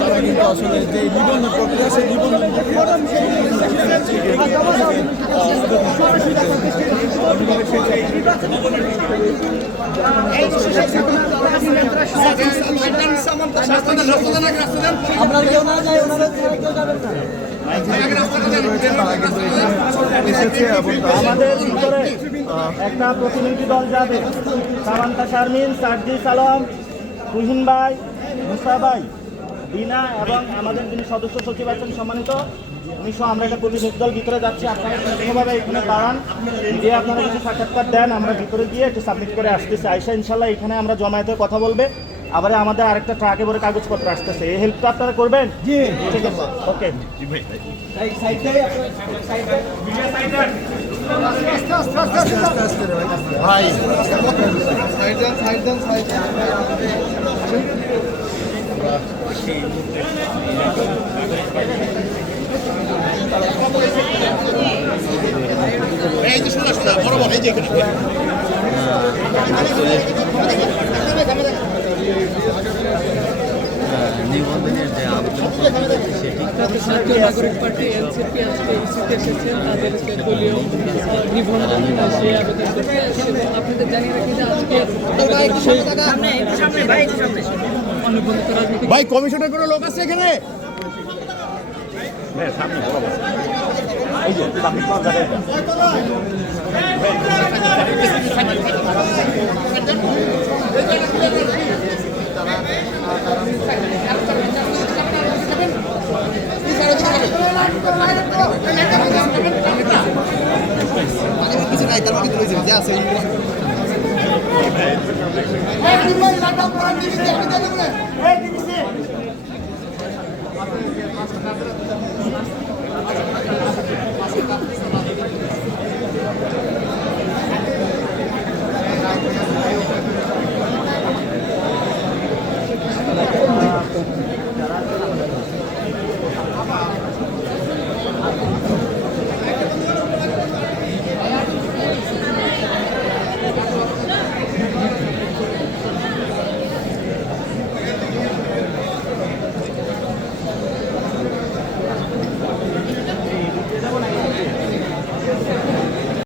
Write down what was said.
তারা কিন্তু আসলে যে নিবন্ধন প্রক্রিয়া সেই নিবন্ধন আপনার কেউ না যায় ওনারা কেউ যাবেন না। আমাদের ভিতরে একটা প্রতিনিধি দল যাবে, সামান্তা শারমিন, সার্জিস আলম, তুহিন ভাই, মুসা ভাই, দিনা এবং আমাদের যিনি সদস্য সচিব আছেন সম্মানিত উনিশশো, আমরা একটা প্রতিনিধি দল ভিতরে যাচ্ছি। আপনারা সুন্দরভাবে এখানে দাঁড়ান, দিয়ে আপনারা কিছু সাক্ষাৎকার দেন, আমরা ভিতরে গিয়ে একটু সাবমিট করে আসতেছি। আয়সা ইনশাল্লাহ এখানে আমরা জমায়েতে কথা বলবে, আবার আমাদের আরেকটা ট্রাকে ভরে কাগজপত্র আসতেছে, এই হেল্পটা আপনারা করবেন। জি ঠিক আছে, ওকে। ভাই এই যে শোনা শোনা বরাবর এই যে এখানে নিবন্ধনের যে আবেদন সেটি জাতীয় নাগরিক পার্টি এনসিপি আজকে ইস্যুতে এসেছেন, তাদেরকে দলীয় নিবন্ধন সেই আবেদন করতে এসেছেন। আপনাদের জানিয়ে রাখি যে আজকে অনুবন্ধিত রাজনীতি ভাই কমিশনের কোনো লোক আছে এখানে? এই